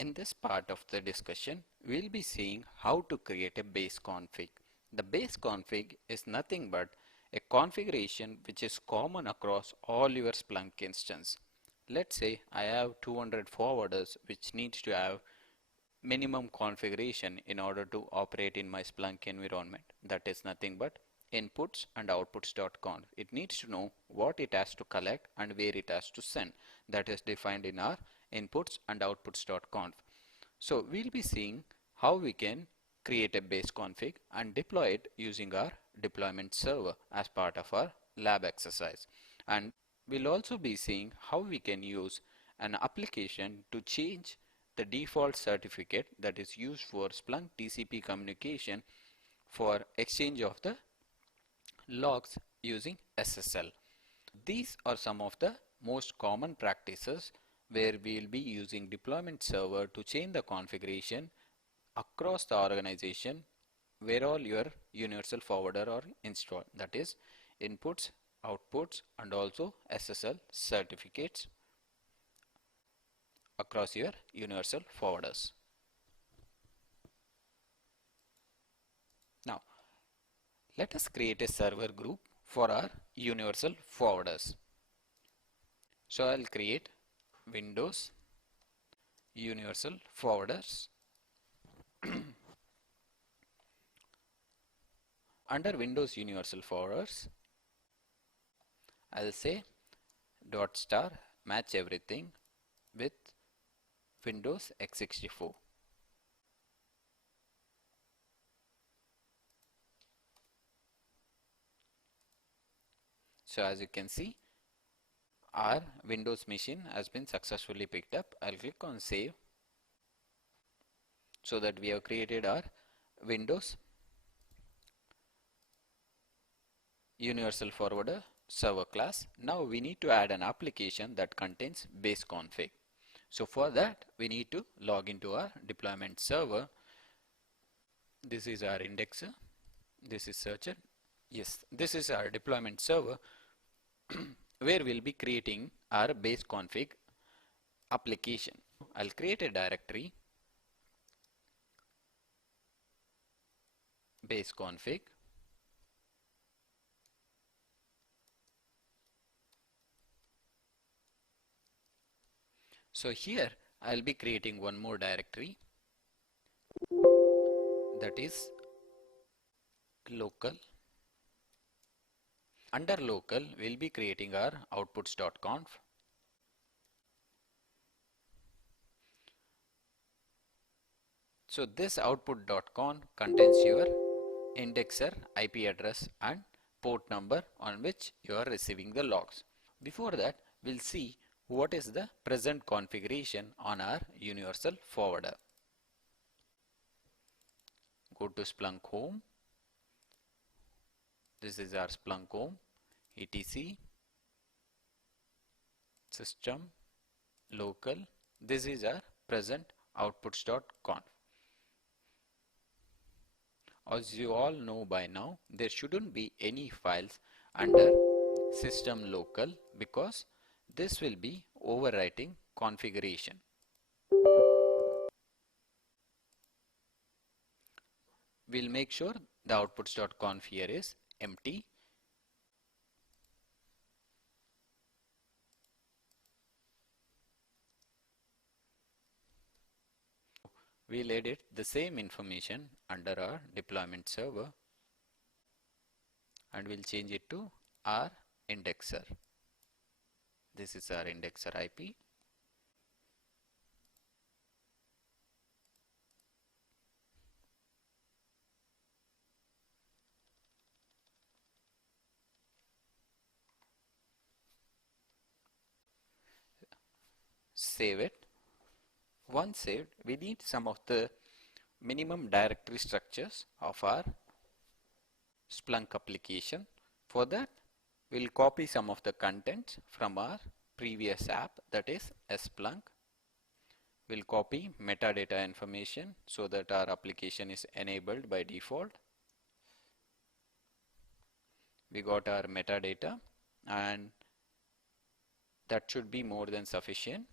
In this part of the discussion, we'll be seeing how to create a base config. The base config is nothing but a configuration which is common across all your Splunk instance. Let's say I have 200 forwarders which needs to have minimum configuration in order to operate in my Splunk environment. That is nothing but inputs and outputs.conf. It needs to know what it has to collect and where it has to send. That is defined in our inputs and outputs.conf. So we'll be seeing how we can create a base config and deploy it using our deployment server as part of our lab exercise. And we'll also be seeing how we can use an application to change the default certificate that is used for Splunk TCP communication for exchange of the logs using SSL. These are some of the most common practices where we will be using deployment server to change the configuration across the organization where all your universal forwarder are installed, that is inputs, outputs and also SSL certificates across your universal forwarders. Now let us create a server group for our universal forwarders. So I'll create Windows universal forwarders. Under Windows universal forwarders, I'll say ** match everything with Windows x64. So as you can see, our Windows machine has been successfully picked up. I'll click on save so that we have created our Windows universal forwarder server class. Now we need to add an application that contains base config. So for that we need to log into our deployment server. This is our indexer, this is searcher. Yes, this is our deployment server where we'll be creating our base config application. I'll create a directory base config. So here I'll be creating one more directory, that is local. Under local we'll be creating our outputs.conf. So this output.conf contains your indexer IP address and port number on which you are receiving the logs. Before that, we'll see what is the present configuration on our universal forwarder. Go to Splunk home. This is our Splunk home, etc, system, local. This is our present outputs.conf. As you all know by now, there shouldn't be any files under system local because this will be overwriting configuration. We'll make sure the outputs.conf here is empty. We'll edit the same information under our deployment server and we'll change it to our indexer. This is our indexer IP. Save it. Once saved, we need some of the minimum directory structures of our Splunk application. For that, we'll copy some of the contents from our previous app, that is Splunk. We'll copy metadata information so that our application is enabled by default. We got our metadata and that should be more than sufficient.